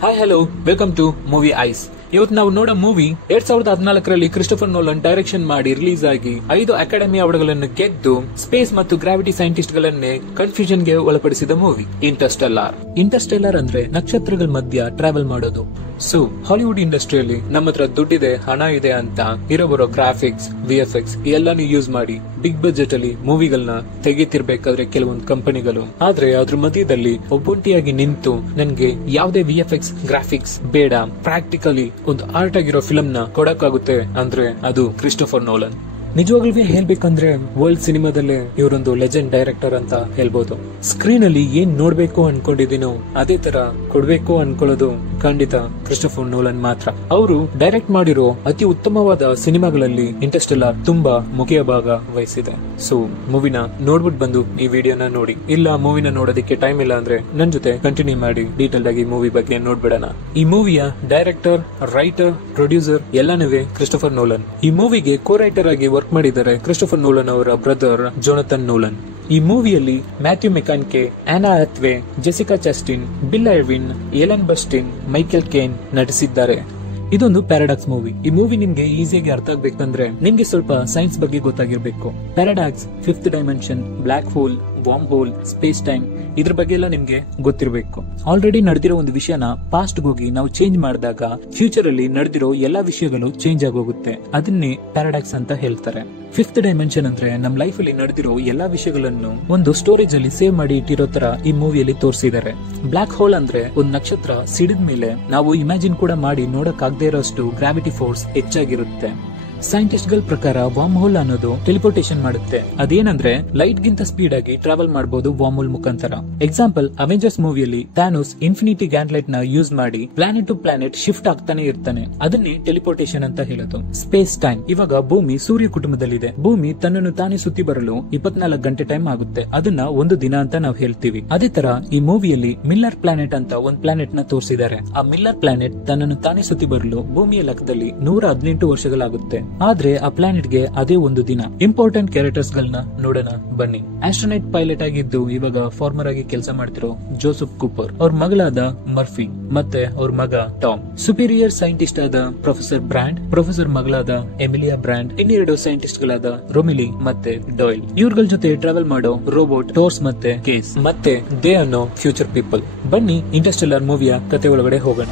Hi hello welcome to movie eyes. ಇವತ್ತು ನಾವು ನೋಡೋ ಮೂವಿ 2014ರಲ್ಲಿ ಕ್ರಿಸ್ಟೋಫರ್ ನೋಲನ್ ಡೈರೆಕ್ಷನ್ ಮಾಡಿ ರಿಲೀಸ್ ಆಗಿ 5 ಅಕಾಡೆಮಿ ಅವಾರ್ಡ್ಗಳನ್ನು ಗೆದ್ದು ಸ್ಪೇಸ್ ಮತ್ತು ಗ್ರಾವಿಟಿ ಸೈಂಟಿಸ್ಟ್ ಗಳನ್ನೇ ಕನ್ಫ್ಯೂಷನ್ ಗೆ ಒಳಪಡಿಸಿದ ಮೂವಿ ಇಂಟರ್ಸ್ಟೆಲ್ಲಾರ್. ಇಂಟರ್ಸ್ಟೆಲ್ಲಾರ್ ಅಂದ್ರೆ ನಕ್ಷತ್ರಗಳ ಮಧ್ಯ ಟ್ರಾವೆಲ್ ಮಾಡೋದು. ಸೊ ಹಾಲಿವುಡ್ ಇಂಡಸ್ಟ್ರಿಯಲ್ಲಿ ನಮ್ಮ ಹತ್ರ ದುಡ್ಡಿದೆ, ಹಣ ಇದೆ ಅಂತ ಇರೋ ಬರೋ ಗ್ರಾಫಿಕ್ಸ್, VFX ಎಲ್ಲಾನು ಯೂಸ್ ಮಾಡಿ ಬಿಗ್ ಬಜೆಟ್ ಅಲ್ಲಿ ಮೂವಿಗಳನ್ನ ತೆಗಿತಿರ್ಬೇಕಾದ್ರೆ ಕೆಲವೊಂದು ಕಂಪನಿಗಳು, ಆದ್ರೆ ಅದ್ರ ಮಧ್ಯದಲ್ಲಿ ಒಬ್ಬೊಂಟಿಯಾಗಿ ನಿಂತು ನನ್ಗೆ ಯಾವುದೇ VFX ಗ್ರಾಫಿಕ್ಸ್ ಬೇಡ, ಪ್ರಾಕ್ಟಿಕಲಿ ಒಂದು ಆರ್ಟ್ ಆಗಿರೋ ಫಿಲ್ಮ್ ನ ಕೊಡಕ್ಕಾಗುತ್ತೆ ಅಂದ್ರೆ ಅದು ಕ್ರಿಸ್ಟೋಫರ್ ನೋಲನ್. ನಿಜವಾಗ್ಲೂ ಹೇಳ್ಬೇಕಂದ್ರೆ ವರ್ಲ್ಡ್ ಸಿನಿಮಾದಲ್ಲೇ ಇವರೊಂದು ಲೆಜೆಂಡ್ ಡೈರೆಕ್ಟರ್ ಅಂತ ಹೇಳ್ಬೋದು. ಸ್ಕ್ರೀನ್ ಅಲ್ಲಿ ಏನ್ ನೋಡ್ಬೇಕು ಅನ್ಕೊಂಡಿದೀನೋ ಅದೇ ತರ ಕೊಡ್ಬೇಕು ಅನ್ಕೊಳ್ಳೋದು ಖಂಡಿತ ಕ್ರಿಸ್ಟೋಫರ್ ನೋಲನ್ ಮಾತ್ರ. ಅವರು ಡೈರೆಕ್ಟ್ ಮಾಡಿರೋ ಅತಿ ಉತ್ತಮವಾದ ಸಿನಿಮಾಗಳಲ್ಲಿ ಇಂಟರ್ಸ್ಟೆಲ್ಲಾರ್ ತುಂಬಾ ಮುಖ್ಯ ಭಾಗ ವಹಿಸಿದೆ. ಸೊ ಮೂವಿನ ನೋಡ್ಬಿಟ್ಟು ಬಂದು ಈ ವಿಡಿಯೋನ ನೋಡಿ. ಇಲ್ಲ ಮೂವಿನ ನೋಡೋದಕ್ಕೆ ಟೈಮ್ ಇಲ್ಲ ಅಂದ್ರೆ ನನ್ ಜೊತೆ ಕಂಟಿನ್ಯೂ ಮಾಡಿ ಡೀಟೇಲ್ ಆಗಿ ಮೂವಿ ಬಗ್ಗೆ ನೋಡ್ಬಿಡೋಣ. ಈ ಮೂವಿಯ ಡೈರೆಕ್ಟರ್, ರೈಟರ್, ಪ್ರೊಡ್ಯೂಸರ್ ಎಲ್ಲಾನು ಕ್ರಿಸ್ಟೋಫರ್ ನೋಲನ್. ಈ ಮೂವಿಗೆ ಕೋ ರೈಟರ್ ಆಗಿ ವರ್ಕ್ ಮಾಡಿದ್ದಾರೆ ಕ್ರಿಸ್ಟೋಫರ್ ನೋಲನ್ ಅವರ ಬ್ರದರ್ ಜೋನಥನ್ ನೋಲನ್. ಈ ಮೂವಿಯಲ್ಲಿ Matthew McConaughey, Anne Hathaway, Jessica Chastain, Bill Irwin, Ellen Burstyn, Michael Caine ನಟಿಸಿದ್ದಾರೆ. ಇದೊಂದು ಪ್ಯಾರಾಡಾಕ್ಸ್ ಮೂವಿ. ಈ ಮೂವಿ ನಿಮ್ಗೆ ಈಸಿಯಾಗಿ ಅರ್ಥ ಆಗ್ಬೇಕಂದ್ರೆ ನಿಮ್ಗೆ ಸ್ವಲ್ಪ ಸೈನ್ಸ್ ಬಗ್ಗೆ ಗೊತ್ತಾಗಿರ್ಬೇಕು. Paradox, fifth dimension, black hole, wormhole, space time ಇದ್ರ ಬಗ್ಗೆ ಎಲ್ಲ ನಿಮ್ಗೆ ಗೊತ್ತಿರಬೇಕು. ಆಲ್ರೆಡಿ ನಡೆದಿರೋ ಒಂದು ವಿಷಯನ ಪಾಸ್ಟ್ ಹೋಗಿ ನಾವು ಚೇಂಜ್ ಮಾಡಿದಾಗ ಫ್ಯೂಚರ್ ಅಲ್ಲಿ ನಡೆದಿರೋ ಎಲ್ಲಾ ವಿಷಯಗಳು ಚೇಂಜ್ ಆಗೋಗುತ್ತೆ. ಅದನ್ನೇ ಪ್ಯಾರಾಡಾಕ್ಸ್ ಅಂತ ಹೇಳ್ತಾರೆ. ಫಿಫ್ತ್ ಡೈಮೆನ್ಷನ್ ಅಂದ್ರೆ ನಮ್ ಲೈಫ್ ಅಲ್ಲಿ ನಡೆದಿರೋ ಎಲ್ಲಾ ವಿಷಯಗಳನ್ನು ಒಂದು ಸ್ಟೋರೇಜ್ ಅಲ್ಲಿ ಸೇವ್ ಮಾಡಿ ಇಟ್ಟಿರೋ ತರ ಈ ಮೂವಿಯಲ್ಲಿ ತೋರಿಸಿದ್ದಾರೆ. ಬ್ಲಾಕ್ ಹೋಲ್ ಅಂದ್ರೆ ಒಂದು ನಕ್ಷತ್ರ ಸಿಡಿದ ಮೇಲೆ ನಾವು ಇಮ್ಯಾಜಿನ್ ಕೂಡ ಮಾಡಿ ನೋಡಕ್ ಆಗದೆ ಇರೋಷ್ಟು ಗ್ರಾವಿಟಿ ಫೋರ್ಸ್ ಹೆಚ್ಚಾಗಿರುತ್ತೆ. ಸೈಂಟಿಸ್ಟ್ ಗಳ ಪ್ರಕಾರ ವಾರ್ಮ್ ಹೋಲ್ ಅನ್ನೋದು ಟೆಲಿಪೋರ್ಟೇಷನ್ ಮಾಡುತ್ತೆ. ಅದೇನಂದ್ರೆ ಲೈಟ್ ಗಿಂತ ಸ್ಪೀಡ್ ಆಗಿ ಟ್ರಾವೆಲ್ ಮಾಡಬಹುದು ವಾರ್ಮ್ ಹೋಲ್ ಮುಖಾಂತರ. ಎಕ್ಸಾಂಪಲ್, ಅವೆಂಜರ್ಸ್ ಮೂವಿಯಲ್ಲಿ ಥಾನೋಸ್ ಇನ್ಫಿನಿಟಿ ಗ್ಯಾನ್ಲೈಟ್ ನ ಯೂಸ್ ಮಾಡಿ ಪ್ಲಾನೆಟ್ ಟು ಪ್ಲಾನೆಟ್ ಶಿಫ್ಟ್ ಆಗ್ತಾನೆ ಇರ್ತಾನೆ. ಅದನ್ನೇ ಟೆಲಿಪೋರ್ಟೇಷನ್ ಅಂತ ಹೇಳೋದು. ಸ್ಪೇಸ್ ಟೈಮ್, ಇವಾಗ ಭೂಮಿ ಸೂರ್ಯ ಕುಟುಂಬದಲ್ಲಿದೆ. ಭೂಮಿ ತನ್ನನ್ನು ತಾನೇ ಸುತ್ತಿ ಬರಲು 24 ಗಂಟೆ ಟೈಮ್ ಆಗುತ್ತೆ. ಅದನ್ನ ಒಂದು ದಿನ ಅಂತ ನಾವು ಹೇಳ್ತೀವಿ. ಅದೇ ತರ ಈ ಮೂವಿಯಲ್ಲಿ ಮಿಲ್ಲರ್ ಪ್ಲಾನೆಟ್ ಅಂತ ಒಂದು ಪ್ಲಾನೆಟ್ ನ ತೋರಿಸಿದ್ದಾರೆ. ಆ ಮಿಲ್ಲರ್ ಪ್ಲಾನೆಟ್ ತನ್ನನ್ನು ತಾನೇ ಸುತ್ತಿ ಬರಲು ಭೂಮಿಯ ಲೆಕ್ಕದಲ್ಲಿ 118 ವರ್ಷಗಳಾಗುತ್ತೆ. ಆದ್ರೆ ಆ ಪ್ಲಾನೆಟ್ ಗೆ ಅದೇ ಒಂದು ದಿನ. ಇಂಪಾರ್ಟೆಂಟ್ ಕ್ಯಾರೆಕ್ಟರ್ಸ್ ಗಳನ್ನ ನೋಡೋಣ ಬನ್ನಿ. ಆಸ್ಟ್ರೋನೈಟ್ ಪೈಲಟ್ ಆಗಿದ್ದು ಇವಾಗ ಫಾರ್ಮರ್ ಆಗಿ ಕೆಲಸ ಮಾಡ್ತಿರೋ ಜೋಸೆಫ್ ಕೂಪರ್, ಅವ್ರ ಮಗಳಾದ ಮರ್ಫಿ ಮತ್ತೆ ಅವ್ರ ಮಗ ಟಾಮ್. ಸುಪೀರಿಯರ್ ಸೈಂಟಿಸ್ಟ್ ಆದ ಪ್ರೊಫೆಸರ್ ಬ್ರಾಂಡ್, ಪ್ರೊಫೆಸರ್ ಮಗಳಾದ ಎಮಿಲಿಯಾ ಬ್ರಾಂಡ್, ಇನ್ನೆರಡು ಸೈಂಟಿಸ್ಟ್ ಗಳಾದ ರೊಮಿಲಿ ಮತ್ತೆ ಡಾಯ್ಲ್. ಇವ್ರಗಳ ಜೊತೆ ಟ್ರಾವೆಲ್ ಮಾಡೋ ರೋಬೋಟ್ ಟೋರ್ಸ್ ಮತ್ತೆ ಕೇಸ್ ಮತ್ತೆ ದೇ ಅನ್ನೋ ಫ್ಯೂಚರ್ ಪೀಪಲ್. ಬನ್ನಿ ಇಂಟರ್ಸ್ಟೆಲ್ಲಾರ್ ಮೂವಿಯ ಕತೆ ಒಳಗಡೆ ಹೋಗೋಣ.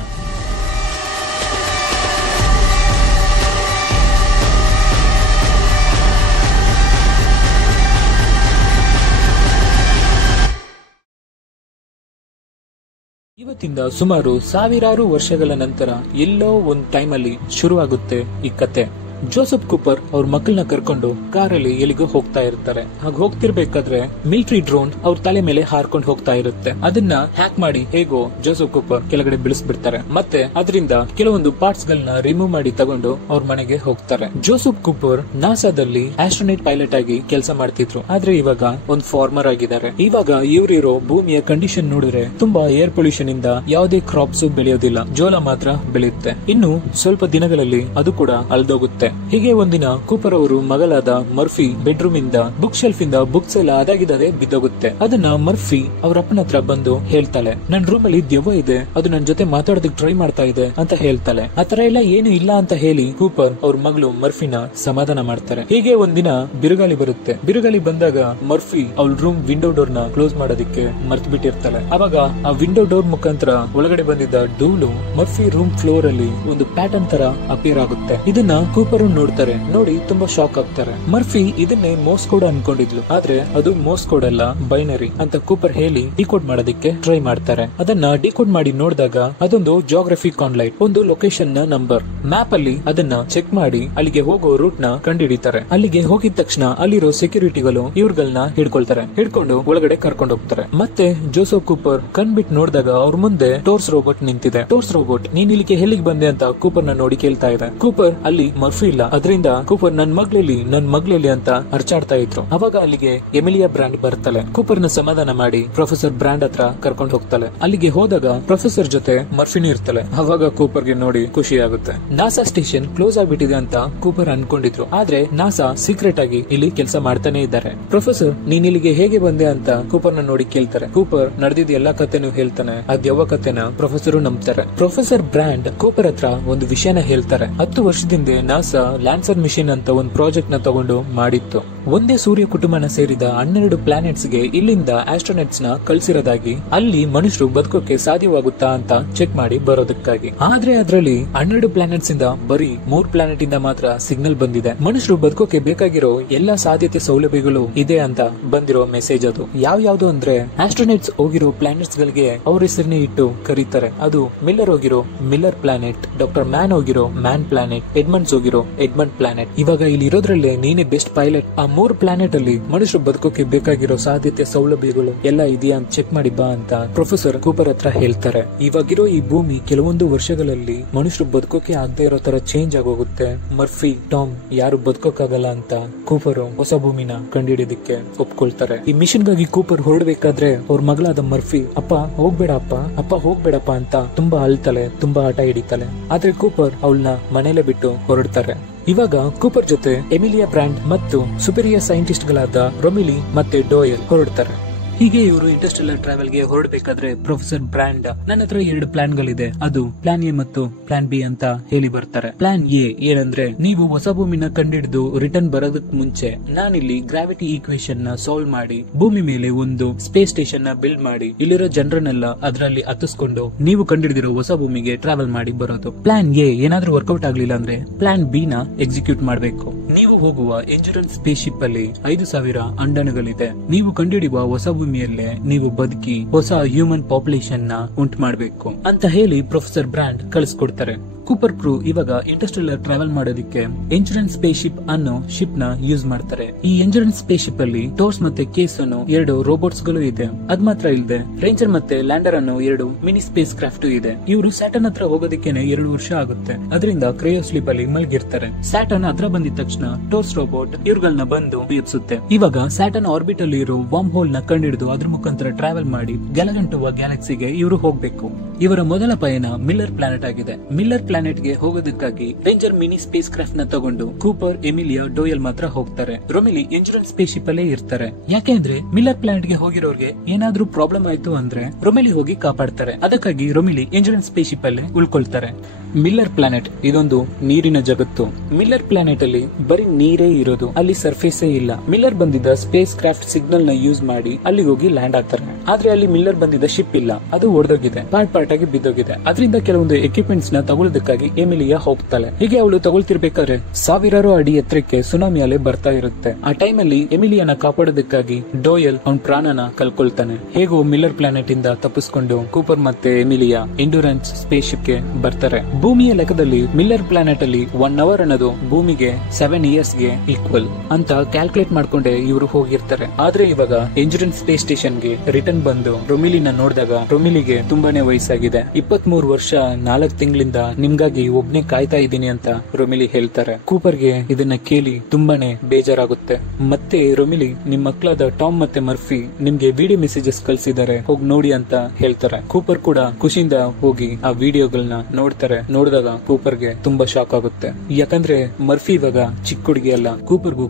ಇವತ್ತಿಂದ ಸುಮಾರು ಸಾವಿರಾರು ವರ್ಷಗಳ ನಂತರ ಎಲ್ಲೋ ಒಂದು ಟೈಮ್ ಅಲ್ಲಿ ಶುರುವಾಗುತ್ತೆ ಈ ಕತೆ. ಜೋಸೆಫ್ ಕೂಪರ್ ಅವ್ರ ಮಕ್ಕಳನ್ನ ಕರ್ಕೊಂಡು ಕಾರಲ್ಲಿ ಎಲ್ಲಿಗೋ ಹೋಗ್ತಾ ಇರ್ತಾರೆ. ಹಾಗೆ ಹೋಗ್ತಿರ್ಬೇಕಾದ್ರೆ ಮಿಲಿಟರಿ ಡ್ರೋನ್ ಅವ್ರ ತಲೆ ಮೇಲೆ ಹಾರ್ಕೊಂಡು ಹೋಗ್ತಾ ಇರುತ್ತೆ. ಅದನ್ನ ಹ್ಯಾಕ್ ಮಾಡಿ ಹೇಗೋ ಜೋಸೆಫ್ ಕೂಪರ್ ಕೆಳಗಡೆ ಬೀಳಿಸ್ಬಿಡ್ತಾರೆ. ಮತ್ತೆ ಅದರಿಂದ ಕೆಲವೊಂದು ಪಾರ್ಟ್ಸ್ ಗಳನ್ನ ರಿಮೂವ್ ಮಾಡಿ ತಗೊಂಡು ಅವ್ರ ಮನೆಗೆ ಹೋಗ್ತಾರೆ. ಜೋಸೆಫ್ ಕೂಪರ್ ನಾಸಾದಲ್ಲಿ ಆಸ್ಟ್ರೋನೈಟ್ ಪೈಲಟ್ ಆಗಿ ಕೆಲಸ ಮಾಡ್ತಿದ್ರು. ಆದ್ರೆ ಇವಾಗ ಒಂದು ಫಾರ್ಮರ್ ಆಗಿದ್ದಾರೆ. ಇವಾಗ ಇವ್ರಿರೋ ಭೂಮಿಯ ಕಂಡೀಷನ್ ನೋಡಿದ್ರೆ ತುಂಬಾ ಏರ್ ಪೊಲ್ಯೂಷನ್ ಇಂದ ಯಾವುದೇ ಕ್ರಾಪ್ಸ್ ಬೆಳೆಯೋದಿಲ್ಲ, ಜೋಳ ಮಾತ್ರ ಬೆಳೆಯುತ್ತೆ. ಇನ್ನು ಸ್ವಲ್ಪ ದಿನಗಳಲ್ಲಿ ಅದು ಕೂಡ ಅಲ್ದೋಗುತ್ತೆ. ಹೀಗೆ ಒಂದಿನ ಕೂಪರ್ ಅವರು ಮಗಳಾದ ಮರ್ಫಿ ಬೆಡ್ರೂಮ್ ಇಂದ ಬುಕ್ ಶೆಲ್ಫ್ ಇಂದ ಬುಕ್ಸ್ ಎಲ್ಲ ಅದಾಗಿದ್ದಾರೆ ಬಿದ್ದೋಗುತ್ತೆ. ಅದನ್ನ ಮರ್ಫಿ ಅವ್ರ ಅಪ್ಪನ ಹತ್ರ ಬಂದು ಹೇಳ್ತಾಳೆ, ನನ್ ರೂಮ್ ಅಲ್ಲಿ ದೆವ್ವ ಇದೆ, ಅದು ನನ್ ಜೊತೆ ಮಾತಾಡೋದಕ್ಕೆ ಟ್ರೈ ಮಾಡ್ತಾ ಇದೆ ಅಂತ ಹೇಳ್ತಾಳೆ. ಆತರ ಎಲ್ಲ ಏನು ಇಲ್ಲ ಅಂತ ಹೇಳಿ ಕೂಪರ್ ಅವ್ರ ಮಗಳು ಮರ್ಫಿನ ಸಮಾಧಾನ ಮಾಡ್ತಾರೆ. ಹೀಗೆ ಒಂದಿನ ಬಿರುಗಾಳಿ ಬರುತ್ತೆ. ಬಿರುಗಾಳಿ ಬಂದಾಗ ಮರ್ಫಿ ಅವ್ಳ ರೂಮ್ ವಿಂಡೋ ಡೋರ್ ನ ಕ್ಲೋಸ್ ಮಾಡೋದಕ್ಕೆ ಮರ್ತ್ ಬಿಟ್ಟಿರ್ತಾಳೆ. ಅವಾಗ ಆ ವಿಂಡೋ ಡೋರ್ ಮುಖಾಂತರ ಒಳಗಡೆ ಬಂದಿದ್ದ ಧೂಳು ಮರ್ಫಿ ರೂಮ್ ಫ್ಲೋರ್ ಅಲ್ಲಿ ಒಂದು ಪ್ಯಾಟರ್ನ್ ತರ ಅಪಿಯರ್ ಆಗುತ್ತೆ. ಇದನ್ನ ಕೂಪರ್ ನೋಡ್ತಾರೆ. ನೋಡಿ ತುಂಬಾ ಶಾಕ್ ಆಗ್ತಾರೆ. ಮರ್ಫಿ ಇದನ್ನೇ ಮೋಸ್ ಕೋಡ್ ಅನ್ಕೊಂಡಿದ್ಲು, ಆದ್ರೆ ಅದು ಮೋಸ್ ಕೋಡ್ ಅಲ್ಲ, ಬೈನರಿ ಅಂತ ಕೂಪರ್ ಹೇಳಿ ಡಿಕೋಡ್ ಮಾಡೋದಕ್ಕೆ ಟ್ರೈ ಮಾಡ್ತಾರೆ. ಅದನ್ನ ಡಿಕೋಡ್ ಮಾಡಿ ನೋಡಿದಾಗ ಅದೊಂದು ಜಿಯೋಗ್ರಫಿಕ್ ಆನ್ಲೈನ್, ಒಂದು ಲೊಕೇಶನ್ ನ ನಂಬರ್. ಮ್ಯಾಪ್ ಅಲ್ಲಿ ಅದನ್ನ ಚೆಕ್ ಮಾಡಿ ಅಲ್ಲಿಗೆ ಹೋಗೋ ರೂಟ್ ನ ಕಂಡುಹಿಡಿತಾರೆ. ಅಲ್ಲಿಗೆ ಹೋಗಿದ ತಕ್ಷಣ ಅಲ್ಲಿರೋ ಸೆಕ್ಯೂರಿಟಿಗಳು ಇವ್ರಗಳನ್ನ ಹಿಡ್ಕೊಳ್ತಾರೆ. ಹಿಡ್ಕೊಂಡು ಒಳಗಡೆ ಕರ್ಕೊಂಡು ಹೋಗ್ತಾರೆ. ಮತ್ತೆ ಜೋಸೆಫ್ ಕೂಪರ್ ಕಣ್ಬಿಟ್ಟು ನೋಡಿದಾಗ ಅವ್ರ ಮುಂದೆ ಟೋರ್ಸ್ ರೋಬೋಟ್ ನಿಂತಿದೆ. ಟೋರ್ಸ್ ರೋಬೋಟ್, ನೀನ್ ಇಲ್ಲಿಗೆ ಎಲ್ಲಿಗೆ ಬಂದೆ ಅಂತ ಕೂಪರ್ ನ ನೋಡಿ ಕೇಳ್ತಾ ಇದೆ. ಕೂಪರ್ ಅಲ್ಲಿ ಮರ್ಫಿ ಮರ್ಫಿ ಇಲ್ಲ. ಅದರಿಂದ ಕೂಪರ್ ನನ್ ಮಗ್ಳಲ್ಲಿ ಅಂತ ಅರ್ಚಾಡ್ತಾ ಇದ್ರು. ಅವಾಗ ಅಲ್ಲಿಗೆ ಎಮಿಲಿಯಾ ಬ್ರಾಂಡ್ ಬರ್ತಾಳೆ. ಕೂಪರ್ ನ ಸಮಾಧಾನ ಮಾಡಿ ಪ್ರೊಫೆಸರ್ ಬ್ರಾಂಡ್ ಹತ್ರ ಕರ್ಕೊಂಡು ಹೋಗ್ತಾಳೆ. ಅಲ್ಲಿಗೆ ಹೋದಾಗ ಪ್ರೊಫೆಸರ್ ಜೊತೆ ಮರ್ಫಿನಿ ಇರ್ತಾಳೆ. ಅವಾಗ ಕೂಪರ್ ಗೆ ನೋಡಿ ಖುಷಿ ಆಗುತ್ತೆ. ನಾಸಾ ಸ್ಟೇಷನ್ ಕ್ಲೋಸ್ ಆಗ್ಬಿಟ್ಟಿದೆ ಅಂತ ಕೂಪರ್ ಅನ್ಕೊಂಡಿದ್ರು. ಆದ್ರೆ ನಾಸಾ ಸೀಕ್ರೆಟ್ ಆಗಿ ಇಲ್ಲಿ ಕೆಲಸ ಮಾಡ್ತಾನೆ ಇದ್ದಾರೆ. ಪ್ರೊಫೆಸರ್ ನೀನ್ ಇಲ್ಲಿಗೆ ಹೇಗೆ ಬಂದೆ ಅಂತ ಕೂಪರ್ ನ ನೋಡಿ ಕೇಳ್ತಾರೆ. ಕೂಪರ್ ನಡೆದಿದ್ದ ಎಲ್ಲಾ ಕಥೆನೂ ಹೇಳ್ತಾನೆ. ಅದ್ಯಾವ ಕಥೆನ ಪ್ರೊಫೆಸರ್ ನಂಬ್ತಾರೆ. ಪ್ರೊಫೆಸರ್ ಬ್ರಾಂಡ್ ಕೂಪರ್ ಹತ್ರ ಒಂದು ವಿಷಯನ ಹೇಳ್ತಾರೆ. 10 ವರ್ಷದಿಂದ ನಾಸಾ ಲ್ಯಾನ್ಸರ್ ಮಿಷನ್ ಅಂತ ಒಂದು ಪ್ರಾಜೆಕ್ಟ್ ನ ತಗೊಂಡು ಮಾಡಿತ್ತು. ಒಂದೇ ಸೂರ್ಯ ಕುಟುಂಬನ ಸೇರಿದ 12 ಪ್ಲಾನೆಟ್ಸ್ ಗೆ ಇಲ್ಲಿಂದ ಆಸ್ಟ್ರೋನೆಟ್ಸ್ ನ ಕಳ್ಸಿರೋದಾಗಿ, ಅಲ್ಲಿ ಮನುಷ್ಯರು ಬದುಕೋಕೆ ಸಾಧ್ಯವಾಗುತ್ತಾ ಅಂತ ಚೆಕ್ ಮಾಡಿ ಬರೋದಕ್ಕಾಗಿ. ಆದ್ರೆ ಅದರಲ್ಲಿ 12 ಪ್ಲಾನೆಟ್ಸ್ ಇಂದ ಬರೀ 3 ಪ್ಲಾನೆಟ್ ಇಂದ ಮಾತ್ರ ಸಿಗ್ನಲ್ ಬಂದಿದೆ. ಮನುಷ್ಯರು ಬದುಕೋಕೆ ಬೇಕಾಗಿರೋ ಎಲ್ಲಾ ಸಾಧ್ಯತೆ ಸೌಲಭ್ಯಗಳು ಇದೆ ಅಂತ ಬಂದಿರೋ ಮೆಸೇಜ್ ಅದು. ಯಾವ್ಯಾವ್ದು ಅಂದ್ರೆ ಆಸ್ಟ್ರೋನೆಟ್ಸ್ ಹೋಗಿರೋ ಪ್ಲಾನೆಟ್ಸ್ ಗಳಿಗೆ ಅವ್ರ ಹೆಸರನ್ನೇ ಇಟ್ಟು ಕರೀತಾರೆ. ಅದು ಮಿಲ್ಲರ್ ಹೋಗಿರೋ ಮಿಲ್ಲರ್ ಪ್ಲಾನೆಟ್, ಡಾಕ್ಟರ್ ಮ್ಯಾನ್ ಹೋಗಿರೋ ಮ್ಯಾನ್ ಪ್ಲಾನೆಟ್, ಎಡ್ಮಂಡ್ಸ್ ಹೋಗಿರೋ ಎಡ್ಮಂಡ್ ಪ್ಲಾನೆಟ್. ಇವಾಗ ಇಲ್ಲಿ ಇರೋದ್ರಲ್ಲೇ ನೀನೇ ಬೆಸ್ಟ್ ಪೈಲಟ್. ಆ 3 ಪ್ಲಾನೆಟ್ ಅಲ್ಲಿ ಮನುಷ್ಯರು ಬದುಕೋಕೆ ಬೇಕಾಗಿರೋ ಸಾಧ್ಯತೆ ಸೌಲಭ್ಯಗಳು ಎಲ್ಲ ಇದೆಯಾ ಅಂತ ಚೆಕ್ ಮಾಡಿ ಬಾ ಅಂತ ಪ್ರೊಫೆಸರ್ ಕೂಪರ್ ಹತ್ರ ಹೇಳ್ತಾರೆ. ಇವಾಗಿರೋ ಈ ಭೂಮಿ ಕೆಲವೊಂದು ವರ್ಷಗಳಲ್ಲಿ ಮನುಷ್ಯರು ಬದುಕೋಕೆ ಆಗದೆ ಇರೋ ತರ ಚೇಂಜ್ ಆಗೋಗುತ್ತೆ. ಮರ್ಫಿ, ಟಾಮ್ ಯಾರು ಬದುಕೋಕಾಗಲ್ಲ ಅಂತ ಕೂಪರ್ ಹೊಸ ಭೂಮಿನ ಕಂಡುಹಿಡಿಯೋದಕ್ಕೆ ಒಪ್ಕೊಳ್ತಾರೆ. ಈ ಮಿಷನ್ ಗಾಗಿ ಕೂಪರ್ ಹೊರಡಬೇಕಾದ್ರೆ ಅವ್ರ ಮಗಳಾದ ಮರ್ಫಿ ಅಪ್ಪ ಹೋಗ್ಬೇಡಪ್ಪ ಅಂತ ತುಂಬಾ ಅಳ್ತಾಳೆ, ತುಂಬಾ ಆಟ ಹಿಡಿತಾಳೆ. ಆದ್ರೆ ಕೂಪರ್ ಅವಳನ್ನ ಮನೇಲೆ ಬಿಟ್ಟು ಹೊರಡ್ತಾರೆ. ಇವಾಗ ಕೂಪರ್ ಜೊತೆ ಎಮಿಲಿಯಾ ಬ್ರಾಂಡ್ ಮತ್ತು ಸುಪೀರಿಯರ್ ಸೈಂಟಿಸ್ಟ್ ಗಳಾದ ರೊಮಿಲಿ ಮತ್ತೆ ಡೋಯಲ್ ಹೊರಡ್ತಾರೆ. ಹೀಗೆ ಇವರು ಇಂಟರ್ಸ್ಟೆಲ್ಲರ್ ಟ್ರಾವೆಲ್ ಗೆ ಹೊರಡಬೇಕಾದ್ರೆ ಪ್ರೊಫೆಸರ್ ಬ್ರಾಂಡ್ ನನ್ನ ಹತ್ರ 2 ಪ್ಲಾನ್ ಗಳಿದೆ, ಅದು ಪ್ಲಾನ್ ಎ ಮತ್ತು ಪ್ಲಾನ್ ಬಿ ಅಂತ ಹೇಳಿ ಬರ್ತಾರೆ. ಪ್ಲಾನ್ ಎ ಏನಂದ್ರೆ, ನೀವು ಹೊಸ ಭೂಮಿನ ಕಂಡಿಡಿದು ರಿಟರ್ನ್ ಬರೋದಕ್ ಮುಂಚೆ ನಾನಿಲ್ಲಿ ಗ್ರಾವಿಟಿ ಈಕ್ವೇಶನ್ ನ ಸಾಲ್ವ್ ಮಾಡಿ ಭೂಮಿ ಮೇಲೆ ಒಂದು ಸ್ಪೇಸ್ ಸ್ಟೇಷನ್ ನ ಬಿಲ್ಡ್ ಮಾಡಿ ಇಲ್ಲಿರೋ ಜನರನ್ನೆಲ್ಲ ಅದರಲ್ಲಿ ಹತ್ತಿಸ್ಕೊಂಡು ನೀವು ಕಂಡಿಡಿದಿರೋ ಹೊಸ ಭೂಮಿಗೆ ಟ್ರಾವೆಲ್ ಮಾಡಿ ಬರೋದು. ಪ್ಲಾನ್ ಎ ಏನಾದ್ರೂ ವರ್ಕೌಟ್ ಆಗ್ಲಿಲ್ಲ ಅಂದ್ರೆ ಪ್ಲಾನ್ ಬಿ ನ ಎಕ್ಸಿಕ್ಯೂಟ್ ಮಾಡಬೇಕು. ನೀವು ಹೋಗುವ ಎಂಜುರೆನ್ಸ್ ಸ್ಪೇಸ್ ಶಿಪ್ ಅಲ್ಲಿ 5000 ಅಂಡಣಗಳಿದೆ. ನೀವು ಕಂಡುಹಿಡಿಯುವ ಹೊಸ ಭೂಮಿಯಲ್ಲೇ ನೀವು ಬದುಕಿ ಹೊಸ ಹ್ಯೂಮನ್ ಪಾಪ್ಯುಲೇಷನ್ ನ ಉಂಟು ಮಾಡಬೇಕು ಅಂತ ಹೇಳಿ ಪ್ರೊಫೆಸರ್ ಬ್ರಾಂಡ್ ಕಳಿಸ್ಕೊಡ್ತಾರೆ. ಕೂಪರ್ ಕ್ರೂ ಇವಾಗ ಇಂಟರ್ಸ್ಟೆಲ್ಲರ್ ಟ್ರಾವೆಲ್ ಮಾಡೋದಕ್ಕೆ ಎಂಜುರೆನ್ಸ್ ಸ್ಪೇಸ್ ಶಿಪ್ ಅನ್ನೋ ಶಿಪ್ ನ ಯೂಸ್ ಮಾಡ್ತಾರೆ. ಈ ಎಂಜುರೆನ್ಸ್ ಸ್ಪೇಸ್ ಶಿಪ್ ಅಲ್ಲಿ ಟೋರ್ಸ್ ಮತ್ತೆ ಕೇಸ್ ಅನ್ನೋ 2 ರೋಬೋಟ್ಸ್ ಗಳು ಇದೆ. ಅದ್ ಮಾತ್ರ ಇಲ್ಲದೆ ರೇಂಜರ್ ಮತ್ತೆ ಲ್ಯಾಂಡರ್ ಅನ್ನೋ 2 ಮಿನಿ ಸ್ಪೇಸ್ ಕ್ರಾಫ್ಟ್ ಇದೆ. ಇವರು ಸ್ಯಾಟರ್ನ್ ಹತ್ರ ಹೋಗೋದಕ್ಕೇನೆ 2 ವರ್ಷ ಆಗುತ್ತೆ. ಅದರಿಂದ ಕ್ರಯೋ ಸ್ಲೀಪ್ ಅಲ್ಲಿ ಮಲಗಿರ್ತಾರೆ. ಸ್ಯಾಟರ್ನ್ ಹತ್ರ ಬಂದಿದ ತಕ್ಷಣ ಟೋರ್ಸ್ ರೋಬೋಟ್ ಇವ್ರುಗಳನ್ನ ಬಂದು ಎಬ್ಸುತ್ತೆ. ಇವಾಗ ಸ್ಯಾಟರ್ನ್ ಆರ್ಬಿಟ್ ಅಲ್ಲಿ ಇರೋ ವಾರ್ಮ್ ಹೋಲ್ ನ ಕಂಡಿಡಿದು ಅದ್ರ ಮುಖಾಂತರ ಟ್ರಾವೆಲ್ ಮಾಡಿ ಗ್ಯಾಲಗಂಟುವ ಗ್ಯಾಲಕ್ಸಿಗೆ ಇವರು ಹೋಗ್ಬೇಕು. ಇವರ ಮೊದಲ ಪಯಣ ಮಿಲ್ಲರ್ ಪ್ಲಾನೆಟ್ ಆಗಿದೆ. ಮಿಲ್ಲರ್ ಪ್ಲಾನೆಟ್ ಗೆ ಹೋಗೋದಕ್ಕಾಗಿ ರೇಂಜರ್ ಮಿನಿ ಸ್ಪೇಸ್ ಕ್ರಾಫ್ಟ್ ನ ತಗೊಂಡು ಕೂಪರ್, ಎಮಿಲಿಯಾ, ಡೋಯಲ್ ಮಾತ್ರ ಹೋಗ್ತಾರೆ. ರೊಮಿಲಿ ಎಂಜುರೆನ್ಸ್ ಸ್ಪೇಸ್ ಶಿಪ್ ಅಲ್ಲೇ ಇರ್ತಾರೆ. ಯಾಕೆಂದ್ರೆ ಮಿಲ್ಲರ್ ಪ್ಲಾನೆಟ್ ಗೆ ಹೋಗಿರೋರ್ಗೆ ಏನಾದ್ರೂ ಪ್ರಾಬ್ಲಮ್ ಆಯ್ತು ಅಂದ್ರೆ ರೊಮಿಲಿ ಹೋಗಿ ಕಾಪಾಡ್ತಾರೆ. ಅದಕ್ಕಾಗಿ ರೊಮಿಲಿ ಎಂಜುರೆನ್ಸ್ ಸ್ಪೇಸ್ ಶಿಪ್ ಅಲ್ಲೇ ಉಳ್ಕೊಳ್ತಾರೆ. ಮಿಲ್ಲರ್ ಪ್ಲಾನೆಟ್ ಇದೊಂದು ನೀರಿನ ಜಗತ್ತು. ಮಿಲ್ಲರ್ ಪ್ಲಾನೆಟ್ ಅಲ್ಲಿ ಬರೀ ನೀರೇ ಇರೋದು, ಅಲ್ಲಿ ಸರ್ಫೇಸೇ ಇಲ್ಲ. ಮಿಲ್ಲರ್ ಬಂದಿದ್ದ ಸ್ಪೇಸ್ ಕ್ರಾಫ್ಟ್ ಸಿಗ್ನಲ್ ನ ಯೂಸ್ ಮಾಡಿ ಅಲ್ಲಿಗೆ ಹೋಗಿ ಲ್ಯಾಂಡ್ ಆಗ್ತಾರೆ. ಆದ್ರೆ ಅಲ್ಲಿ ಮಿಲ್ಲರ್ ಬಂದಿದ್ದ ಶಿಪ್ ಇಲ್ಲ, ಅದು ಒಡೆದೋಗಿದೆ, ಪಾರ್ಟ್ ಆಗಿ ಬಿದ್ದೋಗಿದೆ. ಅದರಿಂದ ಕೆಲವೊಂದು ಎಕ್ವಿಪ್ಮೆಂಟ್ಸ್ ನ ತಗೊಳ್ಳೋದಕ್ಕಾಗಿ ಎಮಿಲಿಯಾ ಹೋಗ್ತಾಳೆ. ಹೀಗೆ ಅವಳು ತಗೊಳ್ತಿರ್ಬೇಕಾದ್ರೆ ಸಾವಿರಾರು ಅಡಿ ಎತ್ತರಕ್ಕೆ ಸುನಾಮಿ ಅಲೆ ಬರ್ತಾ ಇರುತ್ತೆ. ಆ ಟೈಮ್ ಅಲ್ಲಿ ಎಮಿಲಿಯಾನ ಕಾಪಾಡೋದಕ್ಕಾಗಿ ಡೋಯಲ್ ಅವನ್ ಪ್ರಾಣನ ಕಳ್ಕೊಳ್ತಾನೆ. ಹೇಗೋ ಮಿಲ್ಲರ್ ಪ್ಲಾನೆಟ್ ಇಂದ ತಪ್ಪಿಸ್ಕೊಂಡು ಕೂಪರ್ ಮತ್ತೆ ಎಮಿಲಿಯಾ ಎಂಡ್ಯೂರೆನ್ಸ್ ಸ್ಪೇಸ್ ಶಿಪ್ ಗೆ ಬರ್ತಾರೆ. ಭೂಮಿಯ ಲೆಕ್ಕದಲ್ಲಿ ಮಿಲ್ಲರ್ ಪ್ಲಾನೆಟ್ ಅಲ್ಲಿ 1 ಅವರ್ ಅನ್ನೋದು ಭೂಮಿಗೆ 7 ಇಯರ್ಸ್ ಗೆ ಈಕ್ವಲ್ ಅಂತ ಕ್ಯಾಲ್ಕುಲೇಟ್ ಮಾಡ್ಕೊಂಡೆ ಇವರು ಹೋಗಿರ್ತಾರೆ. ಆದ್ರೆ ಇವಾಗ ಎಂಜುರೆನ್ಸ್ ಸ್ಪೇಸ್ ಸ್ಟೇಷನ್ ಗೆ ರಿಟರ್ನ್ ಬಂದು ರೊಮಿಲಿನ ನೋಡಿದಾಗ ರೊಮಿಲಿಗೆ ತುಂಬಾನೇ ವಯಸ್ಸಾಗಿದೆ. 23 ವರ್ಷ 4 ತಿಂಗಳಿಂದ ನಿಮ್ಗಾಗಿ ಒಬ್ನೇ ಕಾಯ್ತಾ ಇದ್ದೀನಿ ಅಂತ ರೊಮಿಲಿ ಹೇಳ್ತಾರೆ. ಕೂಪರ್ಗೆ ಇದನ್ನ ಕೇಳಿ ತುಂಬಾನೇ ಬೇಜಾರಾಗುತ್ತೆ. ಮತ್ತೆ ರೊಮಿಲಿ ನಿಮ್ ಮಕ್ಕಳಾದ ಟಾಮ್ ಮತ್ತೆ ಮರ್ಫಿ ನಿಮ್ಗೆ ವಿಡಿಯೋ ಮೆಸೇಜಸ್ ಕಳ್ಸಿದ್ದಾರೆ, ಹೋಗಿ ನೋಡಿ ಅಂತ ಹೇಳ್ತಾರೆ. ಕೂಪರ್ ಕೂಡ ಖುಷಿಯಿಂದ ಹೋಗಿ ಆ ವಿಡಿಯೋಗಳನ್ನ ನೋಡ್ತಾರೆ. ನೋಡಿದಾಗ ಕೂಪರ್ಗೆ ತುಂಬಾ ಶಾಕ್ ಆಗುತ್ತೆ. ಯಾಕಂದ್ರೆ ಮರ್ಫಿ ಇವಾಗ ಚಿಕ್ಕ ಹುಡುಗಿ ಅಲ್ಲ,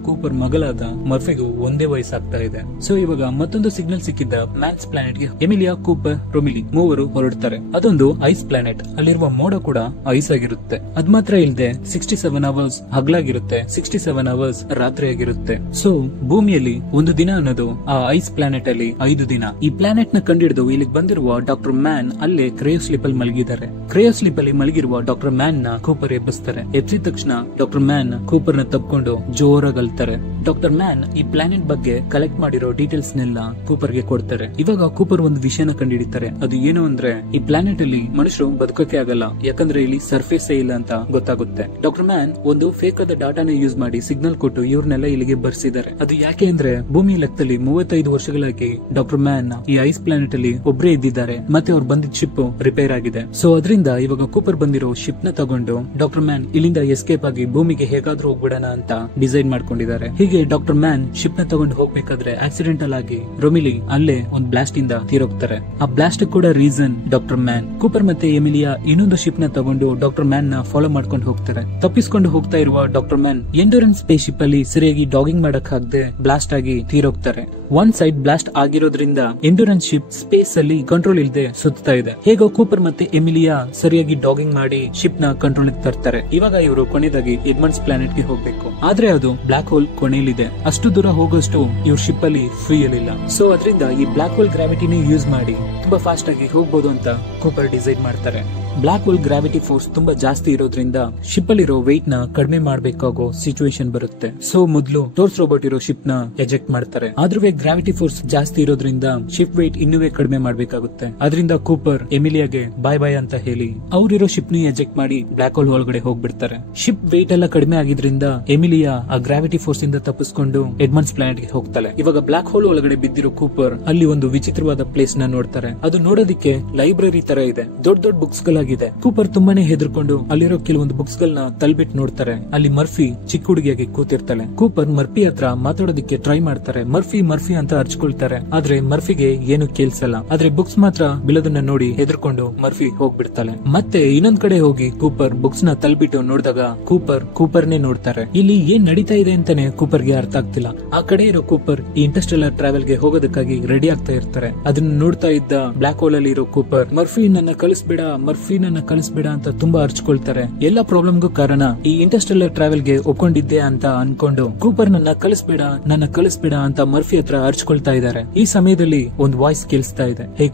ಕೂಪರ್ ಮಗಳಾದ ಮರ್ಫಿಗೂ ಒಂದೇ ವಯಸ್ಸಾಗ್ತಾ ಇದೆ. ಸೊ ಇವಾಗ ಮತ್ತೊಂದು ಸಿಗ್ನಲ್ ಸಿಕ್ಕಿದ್ದ ಮ್ಯಾನ್ಸ್ ಪ್ಲಾನೆಟ್ ಗೆ ಎಮಿಲಿಯಾ, ಕೂಪರ್, ರೊಮಿಲಿ ಮೂವರು ಹೊರಡ್ತಾರೆ. ಅದೊಂದು ಐಸ್ ಪ್ಲಾನೆಟ್. ಅಲ್ಲಿರುವ ಮೋಡ ಕೂಡ ಐಸ್ ಆಗಿರುತ್ತೆ. ಅದ್ ಮಾತ್ರ ಇಲ್ಲದೆ 67 ಅವರ್ಸ್ ಹಗಲಾಗಿರುತ್ತೆ, 67 ಅವರ್ಸ್ ರಾತ್ರಿ ಆಗಿರುತ್ತೆ. ಸೊ ಭೂಮಿಯಲ್ಲಿ ಒಂದು ದಿನ ಅನ್ನೋದು ಆ ಐಸ್ ಪ್ಲಾನೆಟ್ ಅಲ್ಲಿ 5 ದಿನ. ಈ ಪ್ಲಾನೆಟ್ ನ ಕಂಡಿಡಿದು ಇಲ್ಲಿಗೆ ಬಂದಿರುವ ಡಾಕ್ಟರ್ ಮ್ಯಾನ್ ಅಲ್ಲೇ ಕ್ರಯೋ ಸ್ಲೀಪ್ ಅಲ್ಲಿ ಮಲಗಿದ್ದಾರೆ. ಕ್ರಯೋ ಸ್ಲೀಪ್ ಅಲ್ಲಿ ಮಲಗಿರುವ ಡಾಕ್ಟರ್ ಮ್ಯಾನ್ ನ ಕೂಪರ್ ಎಬ್ಬಿಸ್ತಾರೆ. ಎಬ್ಸಿದ ತಕ್ಷಣ ಡಾಕ್ಟರ್ ಮ್ಯಾನ್ ಕೂಪರ್ ನ ತಪ್ಕೊಂಡು ಜೋರಾಗಿ ಅಳ್ತಾರೆ. ಡಾಕ್ಟರ್ ಮ್ಯಾನ್ ಈ ಪ್ಲಾನೆಟ್ ಬಗ್ಗೆ ಕಲೆಕ್ಟ್ ಮಾಡಿರೋ ಡೀಟೇಲ್ಸ್ ನೆಲ್ಲ ಕೂಪರ್ ಗೆ ಕೊಡ್ತಾರೆ. ಇವಾಗ ಕೂಪರ್ ಒಂದು ವಿಷಯನ ಕಂಡುಹಿಡಿತಾರೆ. ಅದು ಏನು ಅಂದ್ರೆ ಈ ಪ್ಲಾನೆಟ್ ಅಲ್ಲಿ ಮನುಷ್ಯರು ಬದುಕೋಕೆ ಆಗಲ್ಲ, ಯಾಕಂದ್ರೆ ಇಲ್ಲಿ ಸರ್ಫೇಸ್ ಇಲ್ಲ ಅಂತ ಗೊತ್ತಾಗುತ್ತೆ. ಡಾಕ್ಟರ್ ಮ್ಯಾನ್ ಒಂದು ಫೇಕ್ ಆದ ಡಾಟಾನ ಯೂಸ್ ಮಾಡಿ ಸಿಗ್ನಲ್ ಕೊಟ್ಟು ಇವ್ರನ್ನೆಲ್ಲ ಇಲ್ಲಿಗೆ ಬರ್ಸಿದ್ದಾರೆ. ಅದು ಯಾಕೆ ಅಂದ್ರೆ ಭೂಮಿ ಲೆಕ್ಕದಲ್ಲಿ 35 ವರ್ಷಗಳಾಗಿ ಡಾಕ್ಟರ್ ಮ್ಯಾನ್ ಈ ಐಸ್ ಪ್ಲಾನೆಟ್ ಅಲ್ಲಿ ಒಬ್ಬರೇ ಇದ್ದಿದ್ದಾರೆ, ಮತ್ತೆ ಅವ್ರು ಬಂದಿದ್ದ ಶಿಪ್ ರಿಪೇರ್ ಆಗಿದೆ. ಸೊ ಅದರಿಂದ ಇವಾಗ ಕೂಪರ್ ಬಂದಿರೋ ಶಿಪ್ ನ ತಗೊಂಡು ಡಾಕ್ಟರ್ ಮ್ಯಾನ್ ಇಲ್ಲಿಂದ ಎಸ್ಕೇಪ್ ಆಗಿ ಭೂಮಿಗೆ ಹೇಗಾದ್ರೂ ಹೋಗ್ಬಿಡೋಣ ಅಂತ ಡಿಸೈಡ್ ಮಾಡ್ಕೊಂಡಿದ್ದಾರೆ. ಹೀಗೆ ಡಾಕ್ಟರ್ ಮ್ಯಾನ್ ಶಿಪ್ ನ ತಗೊಂಡು ಹೋಗ್ಬೇಕಾದ್ರೆ ಆಕ್ಸಿಡೆಂಟಲ್ ಆಗಿ ರೊಮಿಲಿ ಅಲ್ಲೇ ಒಂದು ಬ್ಲಾಸ್ಟ್ ಇಂದ ತೀರೋಗ್ತಾರೆ. ಆ ಬ್ಲಾಸ್ಟ್ ಕೂಡ ರೀಸನ್ ಡಾಕ್ಟರ್ ಮ್ಯಾನ್. ಕೂಪರ್ ಮತ್ತೆ ಎಮಿಲಿಯಾ ಇನ್ನೊಂದು ಶಿಪ್ ನ ತಗೊಂಡು ಡಾಕ್ಟರ್ ಮ್ಯಾನ್ ನ ಫಾಲೋ ಮಾಡ್ಕೊಂಡು ಹೋಗ್ತಾರೆ. ತಪ್ಪಿಸ್ಕೊಂಡು ಹೋಗ್ತಾ ಇರುವ doctor man endurance space ship ಅಲ್ಲಿ ಸರಿಯಾಗಿ ಡಾಗಿಂಗ್ ಮಾಡಕ್ ಆಗದೆ ಬ್ಲಾಸ್ಟ್ ಆಗಿ ತೀರೋಗ್ತಾರೆ. ಒಂದ್ ಸೈಡ್ ಬ್ಲಾಸ್ಟ್ ಆಗಿರೋದ್ರಿಂದ ಎಂಡೂರೆನ್ಸ್ ಶಿಪ್ ಸ್ಪೇಸ್ ಅಲ್ಲಿ ಕಂಟ್ರೋಲ್ ಇಲ್ಲದೆ ಸುತ್ತಾ ಇದೆ. ಹೇಗೋ ಕೂಪರ್ ಮತ್ತೆ ಎಮಿಲಿಯಾ ಸರಿಯಾಗಿ ಡಾಗಿಂಗ್ ಮಾಡಿ ಶಿಪ್ ನ ಕಂಟ್ರೋಲ್ ತರ್ತಾರೆ. ಇವಾಗ ಇವರು ಕೊನೆಯದಾಗಿ ಎಡ್ಮಂಡ್ಸ್ ಪ್ಲಾನೆಟ್ ಗೆ ಹೋಗ್ಬೇಕು. ಆದ್ರೆ ಅದು ಬ್ಲಾಕ್ ಹೋಲ್ ಕೊನೆಯಲ್ಲಿದೆ. ಅಷ್ಟು ದೂರ ಹೋಗೋಷ್ಟು ಇವ್ರ ಶಿಪ್ ಅಲ್ಲಿ ಫ್ಯೂಯಲ್ ಇಲ್ಲ. ಸೊ ಅದರಿಂದ ಈ ಬ್ಲಾಕ್ ಹೋಲ್ ಗ್ರಾವಿಟಿನೇ ಯೂಸ್ ಮಾಡಿ ತುಂಬಾ ಫಾಸ್ಟ್ ಆಗಿ ಹೋಗ್ಬೋದು ಅಂತ ಕೂಪರ್ ಡಿಸೈಡ್ ಮಾಡ್ತಾರೆ. ಬ್ಲಾಕ್ ಹೋಲ್ ಗ್ರಾವಿಟಿ ಫೋರ್ಸ್ ತುಂಬಾ ಜಾಸ್ತಿ ಇರೋದ್ರಿಂದ ಶಿಪ್ ಅಲ್ಲಿರೋ ವೆಯ್ಟ್ ನ ಕಡಿಮೆ ಮಾಡಬೇಕಾಗೋ ಸಿಚುವೇಶನ್ ಬರುತ್ತೆ. ಸೊ ಮೊದಲು ಟೋರ್ಸ್ ರೋಬೋಟ್ ಇರೋ ಶಿಪ್ ನ ಎಜೆಕ್ಟ್ ಮಾಡ್ತಾರೆ. ಆದ್ರೂ ಗ್ರಾವಿಟಿ ಫೋರ್ಸ್ ಜಾಸ್ತಿ ಇರೋದ್ರಿಂದ ಶಿಪ್ ವೆಯ್ಟ್ ಇನ್ನೂ ಕಡಿಮೆ ಮಾಡಬೇಕಾಗುತ್ತೆ. ಅದರಿಂದ ಕೂಪರ್ ಎಮಿಲಿಯಾಗೆ ಬಾಯ್ ಬಾಯ್ ಅಂತ ಹೇಳಿ ಅವ್ರಿರೋ ಶಿಪ್ ನ ಎಜೆಕ್ಟ್ ಮಾಡಿ ಬ್ಲಾಕ್ ಹೋಲ್ ಒಳಗಡೆ ಹೋಗ್ಬಿಡ್ತಾರೆ. ಶಿಪ್ ವೆಯ್ಟ್ ಎಲ್ಲ ಕಡಿಮೆ ಆಗಿದ್ರಿಂದ ಎಮಿಲಿಯಾ ಆ ಗ್ರಾವಿಟಿ ಫೋರ್ಸ್ ಇಂದ ತಪ್ಪಿಸ್ಕೊಂಡು ಎಡ್ಮಂಡ್ಸ್ ಪ್ಲಾನೆಟ್ ಗೆ ಹೋಗ್ತಾಳೆ. ಇವಾಗ ಬ್ಲಾಕ್ ಹೋಲ್ ಒಳಗಡೆ ಬಿದ್ದಿರೋ ಕೂಪರ್ ಅಲ್ಲಿ ಒಂದು ವಿಚಿತ್ರವಾದ ಪ್ಲೇಸ್ ನ ನೋಡ್ತಾರೆ. ಅದು ನೋಡೋದಿಕ್ಕೆ ಲೈಬ್ರರಿ ತರ ಇದೆ. ದೊಡ್ಡ ದೊಡ್ಡ ಬುಕ್ಸ್ ಗಳಾಗಿದೆ. ಕೂಪರ್ ತುಂಬಾನೇ ಹೆದರ್ಕೊಂಡು ಅಲ್ಲಿರೋ ಕೆಲವೊಂದು ಬುಕ್ಸ್ ಗಳನ್ನ ತಳ್ಬಿಟ್ಟು ನೋಡ್ತಾರೆ. ಅಲ್ಲಿ ಮರ್ಫಿ ಚಿಕ್ಕ ಹುಡುಗಿಯಾಗಿ ಕೂತಿರ್ತಾಳೆ. ಕೂಪರ್ ಮರ್ಫಿ ಹತ್ರ ಮಾತಾಡೋದಕ್ಕೆ ಟ್ರೈ ಮಾಡ್ತಾರೆ. ಮರ್ಫಿ ಮರ್ಫಿ ಅಂತ ಅರ್ಚ್ಕೊಳ್ತಾರೆ. ಆದ್ರೆ ಮರ್ಫಿಗೆ ಏನು ಕೇಳಿಸಲ್ಲ. ಆದ್ರೆ ಬುಕ್ಸ್ ಮಾತ್ರ ಬಿಲೋದನ್ನ ನೋಡಿ ಹೆದರ್ಕೊಂಡು ಮರ್ಫಿ ಹೋಗ್ಬಿಡ್ತಾಳೆ. ಮತ್ತೆ ಇನ್ನೊಂದ್ ಕಡೆ ಹೋಗಿ ಕೂಪರ್ ಬುಕ್ಸ್ ನ ತಳ್ಬಿಟ್ಟು ನೋಡಿದಾಗ ಕೂಪರ್ನೇ ನೋಡ್ತಾರೆ. ಇಲ್ಲಿ ಏನ್ ನಡೀತಾ ಇದೆ ಅಂತಾನೆ ಕೂಪರ್ಗೆ ಅರ್ಥ ಆಗ್ತಿಲ್ಲ. ಆ ಕಡೆ ಇರೋ ಕೂಪರ್ ಈ ಇಂಟರ್ಸ್ಟೆಲ್ಲರ್ ಟ್ರಾವೆಲ್ ಗೆ ಹೋಗೋದಕ್ಕಾಗಿ ರೆಡಿ ಆಗ್ತಾ ಇರ್ತಾರೆ. ಅದನ್ನ ನೋಡ್ತಾ ಇದ್ದ ಬ್ಲಾಕ್ ಹೋಲ್ ಅಲ್ಲಿ ಇರೋ ಕೂಪರ್ ಮರ್ಫಿ ನನ್ನ ಕಳಿಸ್ಬೇಡ ಅಂತ ತುಂಬಾ ಅರ್ಚ್ಕೊಳ್ತಾರೆ. ಎಲ್ಲಾ ಪ್ರಾಬ್ಲಮ್ಗೂ ಕಾರಣ ಈ ಇಂಟರ್ಸ್ಟೆಲ್ಲರ್ ಟ್ರಾವೆಲ್ ಗೆ ಒಪ್ಕೊಂಡಿದ್ದೆ ಅಂತ ಅನ್ಕೊಂಡು ಕೂಪರ್ ನನ್ನ ಕಳಿಸ್ಬೇಡ ಅಂತ ಮರ್ಫಿ ಹತ್ರ ಅರ್ಚ್ಕೊಳ್ತಾ ಇದ್ದಾರೆ. ಈ ಸಮಯದಲ್ಲಿ ಒಂದು ವಾಯ್ಸ್ ಕೇಳಿಸ್ತಾ ಇದೆ, ಹೇ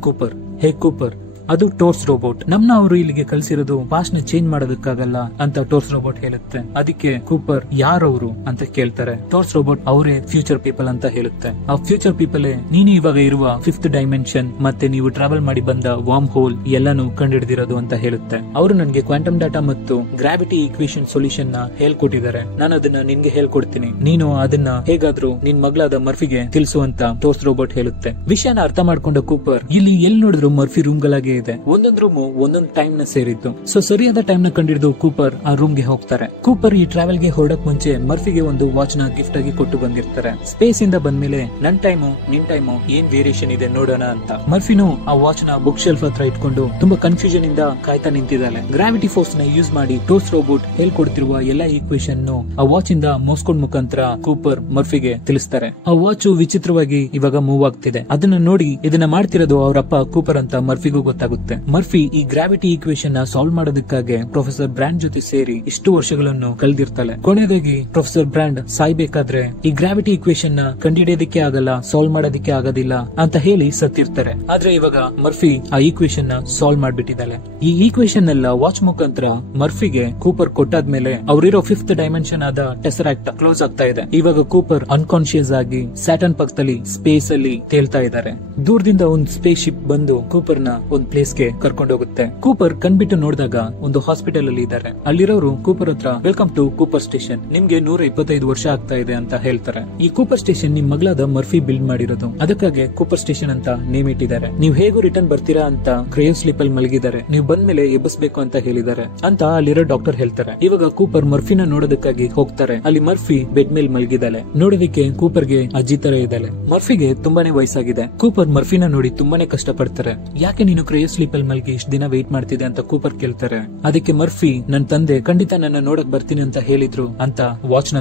ಕೂಪರ್ ಅದು ಟೋರ್ಸ್ ರೋಬೋಟ್. ನಮ್ನ ಅವರು ಇಲ್ಲಿಗೆ ಕಳ್ಸಿರೋದು ಪಾಸ್ಟ್ ನ ಚೇಂಜ್ ಮಾಡೋದಕ್ಕಾಗಲ್ಲ ಅಂತ ಟೋರ್ಸ್ ರೋಬೋಟ್ ಹೇಳುತ್ತೆ. ಅದಕ್ಕೆ ಕೂಪರ್ ಯಾರವರು ಅಂತ ಕೇಳ್ತಾರೆ. ಟೋರ್ಸ್ ರೋಬೋಟ್ ಅವರೇ ಫ್ಯೂಚರ್ ಪೀಪಲ್ ಅಂತ ಹೇಳುತ್ತೆ. ಆ ಫ್ಯೂಚರ್ ಪೀಪಲ್ ನೀನು ಇವಾಗ ಇರುವ 5th ಡೈಮೆನ್ಷನ್ ಮತ್ತೆ ನೀವು ಟ್ರಾವೆಲ್ ಮಾಡಿ ಬಂದ ವಾರ್ಮ್ ಹೋಲ್ ಎಲ್ಲಾನು ಕಂಡುಹಿಡಿದಿರೋದು ಅಂತ ಹೇಳುತ್ತೆ. ಅವರು ನನಗೆ ಕ್ವಾಂಟಮ್ ಡಾಟಾ ಮತ್ತು ಗ್ರಾವಿಟಿ ಈಕ್ವೇಶನ್ ಸೊಲ್ಯೂಷನ್ ನ ಹೇಳ್ಕೊಟ್ಟಿದ್ದಾರೆ. ನಾನು ಅದನ್ನ ನಿನ್ಗೆ ಹೇಳ್ಕೊಡ್ತೀನಿ. ನೀನು ಅದನ್ನ ಹೇಗಾದ್ರೂ ನಿನ್ ಮಗಳಾದ ಮರ್ಫಿಗೆ ತಿಳಿಸು ಅಂತ ಟೋರ್ಸ್ ರೋಬೋಟ್ ಹೇಳುತ್ತೆ. ವಿಷಯನ ಅರ್ಥ ಮಾಡ್ಕೊಂಡ ಕೂಪರ್ ಇಲ್ಲಿ ಎಲ್ಲಿ ನೋಡಿದ್ರು ಮರ್ಫಿ ರೂಮ್ ಗಳಾಗೆ ಇದೆ. ಒಂದೊಂದು ರೂಮ್ ಒಂದೊಂದು ಟೈಮ್ ನ ಸೇರಿದ್ದು. ಸೊ ಸರಿಯಾದ ಟೈಮ್ ನ ಕಂಡಿಡಿದು ಕೂಪರ್ ಆ ರೂಮ್ ಗೆ ಹೋಗ್ತಾರೆ. ಕೂಪರ್ ಈ ಟ್ರಾವೆಲ್ ಗೆ ಹೊರಡಕ್ ಮುಂಚೆ ಮರ್ಫಿಗೆ ಒಂದು ವಾಚ್ ನ ಗಿಫ್ಟ್ ಆಗಿ ಕೊಟ್ಟು ಬಂದಿರ್ತಾರೆ. ಸ್ಪೇಸ್ ಇಂದ ಬಂದ್ಮೇಲೆ ನಿನ್ ಟೈಮು ಏನ್ ವೇರಿಯೇಷನ್ ಇದೆ ನೋಡೋಣ ಅಂತ. ಮರ್ಫಿನು ಆ ವಾಚ್ ನ ಬುಕ್ ಶೆಲ್ಫ್ ಹತ್ರ ಇಟ್ಕೊಂಡು ತುಂಬಾ ಕನ್ಫ್ಯೂಷನ್ ಇಂದ ಕಾಯ್ತಾ ನಿಂತಿದ್ದಾಳೆ. ಗ್ರಾವಿಟಿ ಫೋರ್ಸ್ ನ ಯೂಸ್ ಮಾಡಿ ಟೋರ್ಸ್ ರೋಬೋಟ್ ಹೇಳ್ಕೊಡ್ತಿರುವ ಎಲ್ಲಾ ಈಕ್ವೇಶನ್ ಆ ವಾಚ್ ಇಂದ ಮೋಸ್ಕೋಡ್ ಮುಖಾಂತರ ಕೂಪರ್ ಮರ್ಫಿಗೆ ತಿಳಿಸ್ತಾರೆ. ಆ ವಾಚ್ ವಿಚಿತ್ರವಾಗಿ ಇವಾಗ ಮೂವ್ ಆಗ್ತಿದೆ. ಅದನ್ನ ನೋಡಿ ಇದನ್ನ ಮಾಡ್ತಿರೋದು ಅವರಪ್ಪ ಕೂಪರ್ ಅಂತ ಮರ್ಫಿಗೂ ಗೊತ್ತಾಗುತ್ತೆ. ಮರ್ಫಿ ಈ ಗ್ರಾವಿಟಿ ಈಕ್ವೇಶನ್ ನ ಸಾಲ್ವ್ ಮಾಡೋದಕ್ಕಾಗಿ ಪ್ರೊಫೆಸರ್ ಬ್ರಾಂಡ್ ಜೊತೆ ಸೇರಿ ಇಷ್ಟು ವರ್ಷಗಳನ್ನು ಕಳೆದಿರ್ತಾಳೆ. ಕೊನೆಯದಾಗಿ ಪ್ರೊಫೆಸರ್ ಬ್ರಾಂಡ್ ಸಾಯ್ಬೇಕಾದ್ರೆ ಈ ಗ್ರಾವಿಟಿ ಈಕ್ವೇಶನ್ ನ ಕಂಡುಹಿಡಿಯೋದಕ್ಕೆ ಆಗಲ್ಲ, ಸಾಲ್ವ್ ಮಾಡೋದಕ್ಕೆ ಆಗೋದಿಲ್ಲ ಅಂತ ಹೇಳಿ ಸತ್ತಿರ್ತಾರೆ. ಆದ್ರೆ ಇವಾಗ ಮರ್ಫಿ ಆ ಈಕ್ವೇಶನ್ ನ ಸಾಲ್ವ್ ಮಾಡ್ಬಿಟ್ಟಿದ್ದಾಳೆ. ಈ ಈಕ್ವೇಶನ್ ಎಲ್ಲ ವಾಚ್ ಮುಖಾಂತರ ಮರ್ಫಿಗೆ ಕೂಪರ್ ಕೊಟ್ಟಾದ್ಮೇಲೆ ಅವರಿರೋ 5th ಡೈಮೆನ್ಷನ್ ಆದ ಟೆಸರಾಕ್ಟ್ ಕ್ಲೋಸ್ ಆಗ್ತಾ ಇದೆ. ಇವಾಗ ಕೂಪರ್ ಅನ್ಕಾನ್ಶಿಯಸ್ ಆಗಿ ಸ್ಯಾಟರ್ನ್ ಪಕ್ಕದಲ್ಲಿ ಸ್ಪೇಸ್ ಅಲ್ಲಿ ತೇಲ್ತಾ ಇದ್ದಾರೆ. ದೂರದಿಂದ ಒಂದು ಸ್ಪೇಸ್ ಶಿಪ್ ಬಂದು ಕೂಪರ್ ನ ಒಂದು ಪ್ಲೇಸ್ ಗೆ ಕರ್ಕೊಂಡು ಹೋಗುತ್ತೆ. ಕೂಪರ್ ಕಣ್ಬಿಟ್ಟು ನೋಡಿದಾಗ ಒಂದು ಹಾಸ್ಪಿಟಲ್ ಅಲ್ಲಿ ಇದ್ದಾರೆ. ಅಲ್ಲಿರೋರು ಕೂಪರ್ ಹತ್ರ ವೆಲ್ಕಮ್ ಟು ಕೂಪರ್ ಸ್ಟೇಷನ್, ನಿಮ್ಗೆ 125 ವರ್ಷ ಆಗ್ತಾ ಇದೆ ಅಂತ ಹೇಳ್ತಾರೆ. ಈ ಕೂಪರ್ ಸ್ಟೇಷನ್ ನಿಮ್ ಮಗಳಾದ ಮರ್ಫಿ ಬಿಲ್ಡ್ ಮಾಡಿರೋದು, ಅದಕ್ಕಾಗಿ ಕೂಪರ್ ಸ್ಟೇಷನ್ ಅಂತ ನೇಮ್ ಇಟ್ಟಿದ್ದಾರೆ. ನೀವು ಹೇಗೂ ರಿಟರ್ನ್ ಬರ್ತೀರಾ ಅಂತ ಕ್ರಯೋ ಸ್ಲೀಪ್ ಅಲ್ಲಿ ಮಲಗಿದ್ದಾರೆ, ನೀವು ಬಂದ್ಮೇಲೆ ಎಬ್ಬಿಸಬೇಕು ಅಂತ ಹೇಳಿದ್ದಾರೆ ಅಂತ ಅಲ್ಲಿರೋ ಡಾಕ್ಟರ್ ಹೇಳ್ತಾರೆ. ಇವಾಗ ಕೂಪರ್ ಮರ್ಫಿನ ನೋಡೋದಕ್ಕಾಗಿ ಹೋಗ್ತಾರೆ. ಅಲ್ಲಿ ಮರ್ಫಿ ಬೆಡ್ ಮೇಲೆ ಮಲಗಿದ್ದಾಳೆ. ನೋಡೋದಕ್ಕೆ ಕೂಪರ್ಗೆ ಅಜ್ಜಿ ತರ ಇದ್ದಾಳೆ. ಮರ್ಫಿಗೆ ತುಂಬಾನೇ ವಯಸ್ಸಾಗಿದೆ. ಕೂಪರ್ ಮರ್ಫಿನ ನೋಡಿ ತುಂಬಾನೇ ಕಷ್ಟ ಪಡ್ತಾರೆ. ಯಾಕೆ ನೀನು ಕ್ರಯೋ ಸ್ಲೀಪ್ ಅಲ್ಲಿ ಮಲಗಿ ಇಷ್ಟು ದಿನ ವೇಟ್ ಮಾಡ್ತಿದೆ ಅಂತ ಕೂಪರ್ ಕೇಳ್ತಾರೆ. ಅದಕ್ಕೆ ಮರ್ಫಿ ನನ್ನ ತಂದೆ ಖಂಡಿತ ನನ್ನ ನೋಡಕ್ ಬರ್ತೀನಿ ಅಂತ ಹೇಳಿದ್ರು ಅಂತ ವಾಚ್ ನ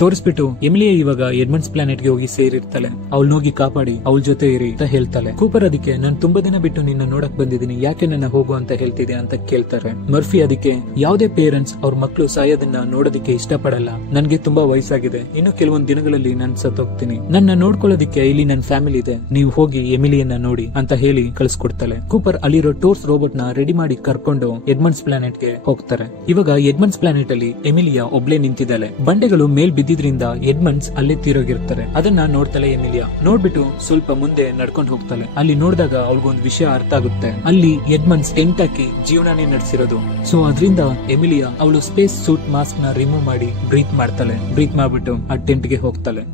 ತೋರಿಸ್ಬಿಟ್ಟು ಎಮಿಲಿಯಾ ಇವಾಗ ಎಡ್ಮಂಡ್ಸ್ ಪ್ಲಾನೆಟ್ ಗೆ ಹೋಗಿ ಸೇರಿರ್ತಾಳೆ. ಅವಳು ಹೋಗಿ ಕಾಪಾಡಿ ಅವಳ ಜೊತೆ ಇರಿ ಅಂತ ಹೇಳ್ತಾಳೆ. ಕೂಪರ್ ಅದಕ್ಕೆ ನಾನು ತುಂಬಾ ದಿನ ಬಿಟ್ಟು ನಿನ್ನ ನೋಡಕ್ ಬಂದಿದ್ದೀನಿ, ಯಾಕೆ ನನ್ನ ಹೋಗು ಅಂತ ಹೇಳ್ತಿದೆ ಅಂತ ಕೇಳ್ತಾರೆ. ಮರ್ಫಿ ಅದಕ್ಕೆ ಯಾವುದೇ ಪೇರೆಂಟ್ಸ್ ಅವ್ರ ಮಕ್ಕಳು ಸಾಯೋದನ್ನ ನೋಡೋದಕ್ಕೆ ಇಷ್ಟಪಡಲ್ಲ, ನನ್ಗೆ ತುಂಬಾ ವಯಸ್ಸಾಗಿದೆ, ಇನ್ನು ಕೆಲವೊಂದ್ ದಿನಗಳಲ್ಲಿ ನಾನು ಸತ್ತೋಗ್ತೀನಿ, ನನ್ನ ನೋಡ್ಕೊಳ್ಳೋದಿಕ್ಕೆ ಇಲ್ಲಿ ನನ್ನ ಫ್ಯಾಮಿಲಿ ಇದೆ, ನೀವು ಹೋಗಿ ಎಮಿಲಿಯನ್ನ ನೋಡಿ ಅಂತ ಹೇಳಿ ಕಳಿಸ್ಕೊಡ್ತಾಳೆ. ಕೂಪರ್ ಅಲ್ಲಿರೋ ಟೋರ್ಸ್ ರೋಬೋಟ್ ನ ರೆಡಿ ಮಾಡಿ ಕರ್ಕೊಂಡು ಎಡ್ಮಂಡ್ಸ್ ಪ್ಲಾನೆಟ್ ಗೆ ಹೋಗ್ತಾರೆ. ಇವಾಗ ಎಡ್ಮಂಡ್ಸ್ ಪ್ಲಾನೆಟ್ ಅಲ್ಲಿ ಎಮಿಲಿಯಾ ಒಬ್ಳೆ ನಿಂತಿದ್ದಾಳೆ. ಬಂಡೆಗಳು ಮೇಲ್ ಬಿದ್ದಿದ್ರಿಂದ ಎಡ್ಮಂಡ್ಸ್ ಅಲ್ಲೇ ತೀರೋಗಿರ್ತಾರೆ. ಅದನ್ನ ನೋಡ್ತಾಳೆ ಎಮಿಲಿಯಾ. ನೋಡ್ಬಿಟ್ಟು ಸ್ವಲ್ಪ ಮುಂದೆ ನಡ್ಕೊಂಡು ಹೋಗ್ತಾಳೆ. ಅಲ್ಲಿ ನೋಡಿದಾಗ ಅವಳಿಗೊಂದು ವಿಷಯ ಅರ್ಥ ಆಗುತ್ತೆ. ಅಲ್ಲಿ ಎಡ್ಮಂಡ್ಸ್ ಟೆಂಟ್ ಹಾಕಿ ಜೀವನನೇ ನಡೆಸಿರೋದು. ಸೊ ಅದರಿಂದ ಎಮಿಲಿಯಾ ಅವಳು ಸ್ಪೇಸ್ ಸೂಟ್ ಮಾಸ್ಕ್ ನ ರಿಮೂವ್ ಮಾಡಿ ಬ್ರೀತ್ ಮಾಡ್ತಾಳೆ. ಬ್ರೀತ್ ಮಾಡ್ಬಿಟ್ಟು ಆ ಟೆಂಟ್ ಗೆ ಹೋಗ್ತಾಳೆ.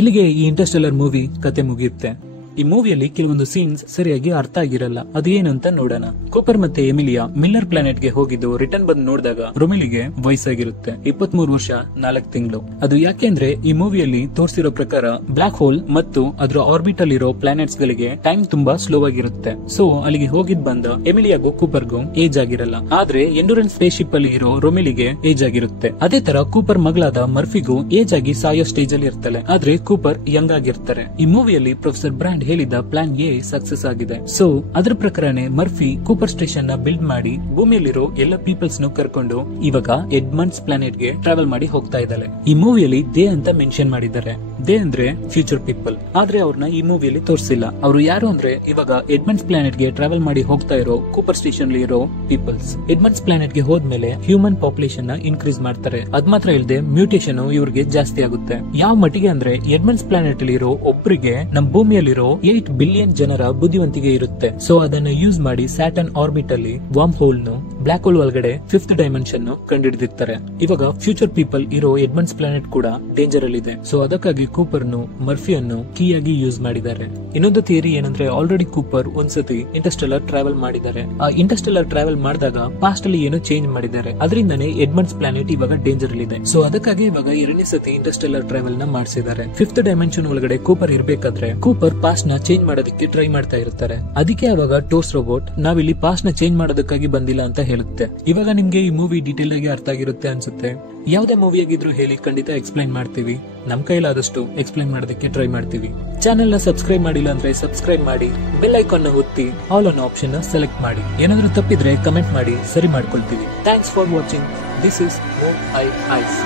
ಇಲ್ಲಿಗೆ ಈ ಇಂಟರ್ಸ್ಟೆಲ್ಲರ್ ಮೂವಿ ಕತೆ ಮುಗಿಯುತ್ತೆ. ಈ ಮೂವಿಯಲ್ಲಿ ಕೆಲವೊಂದು ಸೀನ್ಸ್ ಸರಿಯಾಗಿ ಅರ್ಥ ಆಗಿರಲ್ಲ. ಅದು ಏನಂತ ನೋಡೋಣ. ಕೂಪರ್ ಮತ್ತೆ ಎಮಿಲಿಯಾ ಮಿಲ್ಲರ್ ಪ್ಲಾನೆಟ್ ಗೆ ಹೋಗಿದ್ದು ರಿಟರ್ನ್ ಬಂದು ನೋಡಿದಾಗ ರೊಮೆಲಿಗೆ ವಯಸ್ಸಾಗಿರುತ್ತೆ 23 ವರ್ಷ 4 ತಿಂಗಳು. ಅದು ಯಾಕೆಂದ್ರೆ ಈ ಮೂವಿಯಲ್ಲಿ ತೋರಿಸಿರೋ ಪ್ರಕಾರ ಬ್ಲಾಕ್ ಹೋಲ್ ಮತ್ತು ಅದರ ಆರ್ಬಿಟ್ ಅಲ್ಲಿರೋ ಪ್ಲಾನೆಟ್ಸ್ ಗಳಿಗೆ ಟೈಮ್ ತುಂಬಾ ಸ್ಲೋ ಆಗಿರುತ್ತೆ. ಸೊ ಅಲ್ಲಿಗೆ ಹೋಗಿದ್ ಬಂದ ಎಮಿಲಿಯಾಗೂ ಕೂಪರ್ಗೂ ಏಜ್ ಆಗಿರಲ್ಲ. ಆದ್ರೆ ಎಂಡೂರೆನ್ಸ್ ಸ್ಪೇಸ್ ಶಿಪ್ ಅಲ್ಲಿ ಇರೋ ರೊಮೆಲಿಗೆ ಏಜ್ ಆಗಿರುತ್ತೆ. ಅದೇ ತರ ಕೂಪರ್ ಮಗಳಾದ ಮರ್ಫಿಗೂ ಏಜ್ ಆಗಿ ಸಾಯೋ ಸ್ಟೇಜ್ ಅಲ್ಲಿ ಇರ್ತಾಳೆ. ಆದ್ರೆ ಕೂಪರ್ ಯಂಗ್ ಆಗಿರ್ತಾರೆ. ಈ ಮೂವಿಯಲ್ಲಿ ಪ್ರೊಫೆಸರ್ ಬ್ರಾಂಡ್ ಹೇಳಿದ ಪ್ಲಾನ್ ಎ ಸಕ್ಸಸ್ ಆಗಿದೆ. ಸೊ ಅದ್ರ ಪ್ರಕಾರನೇ ಮರ್ಫಿ ಕೂಪರ್ ಸ್ಟೇಷನ್ ನ ಬಿಲ್ಡ್ ಮಾಡಿ ಭೂಮಿಯಲ್ಲಿರೋ ಎಲ್ಲ ಪೀಪಲ್ಸ್ ನು ಕರ್ಕೊಂಡು ಇವಾಗ ಎಡ್ಮಂಡ್ಸ್ ಪ್ಲಾನೆಟ್ ಗೆ ಟ್ರಾವೆಲ್ ಮಾಡಿ ಹೋಗ್ತಾ ಇದ್ದಾಳೆ. ಈ ಮೂವಿಯಲ್ಲಿ ದೇ ಅಂತ ಮೆನ್ಷನ್ ಮಾಡಿದ್ದಾರೆ. ದೇ ಅಂದ್ರೆ ಫ್ಯೂಚರ್ ಪೀಪಲ್. ಆದ್ರೆ ಅವ್ರನ್ನ ಈ ಮೂವಿಯಲ್ಲಿ ತೋರಿಸಿಲ್ಲ. ಅವರು ಯಾರು ಅಂದ್ರೆ ಇವಾಗ ಎಡ್ಮಂಡ್ಸ್ ಪ್ಲಾನೆಟ್ ಗೆ ಟ್ರಾವೆಲ್ ಮಾಡಿ ಹೋಗ್ತಾ ಇರೋ ಕೂಪರ್ ಸ್ಟೇಷನ್ ಇರೋ ಪೀಪಲ್ಸ್. ಎಡ್ಮಂಡ್ಸ್ ಪ್ಲಾನೆಟ್ ಗೆ ಹೋದ್ಮೇಲೆ ಹ್ಯೂಮನ್ ಪಾಪ್ಯುಲೇಷನ್ ನ ಇನ್ಕ್ರೀಸ್ ಮಾಡ್ತಾರೆ. ಅದ್ ಮಾತ್ರ ಇಲ್ಲದೆ ಮ್ಯೂಟೇಷನ್ ಇವ್ರಿಗೆ ಜಾಸ್ತಿ ಆಗುತ್ತೆ. ಯಾವ ಮಟ್ಟಿಗೆ ಅಂದ್ರೆ ಎಡ್ಮಂಡ್ಸ್ ಪ್ಲಾನೆಟ್ ಅಲ್ಲಿ ಇರೋ ಒಬ್ಬರಿಗೆ ನಮ್ ಭೂಮಿಯಲ್ಲಿರೋ 8 ಬಿಲಿಯನ್ ಜನರ ಬುದ್ಧಿವಂತಿಕೆ ಇರುತ್ತೆ. ಸೊ ಅದನ್ನ ಯೂಸ್ ಮಾಡಿ ಸ್ಯಾಟರ್ನ್ ಆರ್ಬಿಟ್ ಅಲ್ಲಿ ವಾರ್ಮ್ ಹೋಲ್ ನು ಬ್ಲಾಕ್ ಹೋಲ್ ಒಳಗಡೆ 5th ಡೈಮೆನ್ಷನ್ ಕಂಡುಹಿಡಿದಿರ್ತಾರೆ. ಇವಾಗ ಫ್ಯೂಚರ್ ಪೀಪಲ್ ಇರೋ ಎಡ್ಮಂಡ್ಸ್ ಪ್ಲಾನೆಟ್ ಕೂಡ ಡೇಂಜರ್ ಅಲ್ಲಿ ಇದೆ. ಸೊ ಅದಕ್ಕಾಗಿ ಕೂಪರ್ ನು ಮರ್ಫಿಯನ್ನು ಕೀ ಆಗಿ ಯೂಸ್ ಮಾಡಿದ್ದಾರೆ. ಇನ್ನೊಂದು ಥಿಯರಿ ಏನಂದ್ರೆ ಆಲ್ರೆಡಿ ಕೂಪರ್ ಒಂದ್ಸತಿ ಇಂಟರ್ಸ್ಟೆಲ್ಲರ್ ಟ್ರಾವೆಲ್ ಮಾಡಿದ್ದಾರೆ. ಆ ಇಂಟರ್ಸ್ಟೆಲ್ಲರ್ ಟ್ರಾವೆಲ್ ಮಾಡಿದಾಗ ಪಾಸ್ಟ್ ಅಲ್ಲಿ ಏನೋ ಚೇಂಜ್ ಮಾಡಿದ್ದಾರೆ. ಅದರಿಂದಾನೇ ಎಡ್ಮಂಡ್ಸ್ ಪ್ಲಾನೆಟ್ ಇವಾಗ ಡೇಂಜರ್ ಅಲ್ಲಿ ಇದೆ. ಸೊ ಅದಕ್ಕಾಗಿ ಇವಾಗ 2ನೇ ಸತಿ ಇಂಟರ್ಸ್ಟೆಲ್ಲರ್ ಟ್ರಾವೆಲ್ ನ ಮಾಡಿಸಿದ್ದಾರೆ. 5th ಡೈಮೆನ್ಷನ್ ಒಳಗಡೆ ಕೂಪರ್ ಇರ್ಬೇಕಾದ್ರೆ ಕೂಪರ್ ಪಾಸ್ಟ್ ನ ಚೇಂಜ್ ಮಾಡೋದಕ್ಕೆ ಟ್ರೈ ಮಾಡ್ತಾ ಇರ್ತಾರೆ. ಅದಕ್ಕೆ ಅವಾಗ ಟೋರ್ಸ್ ರೋಬೋಟ್ ನಾವಿಲ್ಲಿ ಪಾಸ್ಟ್ ನ ಚೇಂಜ್ ಮಾಡೋದಕ್ಕಾಗಿ ಬಂದಿಲ್ಲ ಅಂತ ಹೇಳುತ್ತೆ. ಇವಾಗ ನಿಮ್ಗೆ ಈ ಮೂವಿ ಡೀಟೇಲ್ ಆಗಿ ಅರ್ಥ ಆಗಿರುತ್ತೆ ಅನ್ಸುತ್ತೆ. ಯಾವ್ದೇ ಮೂವಿ ಆಗಿದ್ರು ಹೇಳಿ, ಖಂಡಿತ ಎಕ್ಸ್ಪ್ಲೈನ್ ಮಾಡ್ತೀವಿ. ನಮ್ ಕೈಲಾದಷ್ಟು ಎಕ್ಸ್ಪ್ಲೈನ್ ಮಾಡೋದಕ್ಕೆ ಟ್ರೈ ಮಾಡ್ತೀವಿ. ಚಾನೆಲ್ ನ ಸಬ್ಸ್ಕ್ರೈಬ್ ಮಾಡಿಲ್ಲ ಅಂದ್ರೆ ಸಬ್ಸ್ಕ್ರೈಬ್ ಮಾಡಿ, ಬೆಲ್ ಐಕಾನ್ ನ ಒತ್ತಿ ಆಲ್ ಆನ್ ಆಪ್ಷನ್ ನ ಸೆಲೆಕ್ಟ್ ಮಾಡಿ. ಏನಾದ್ರೂ ತಪ್ಪಿದ್ರೆ ಕಮೆಂಟ್ ಮಾಡಿ, ಸರಿ ಮಾಡ್ಕೊಳ್ತೀವಿ. Thanks for watching. This is move ice.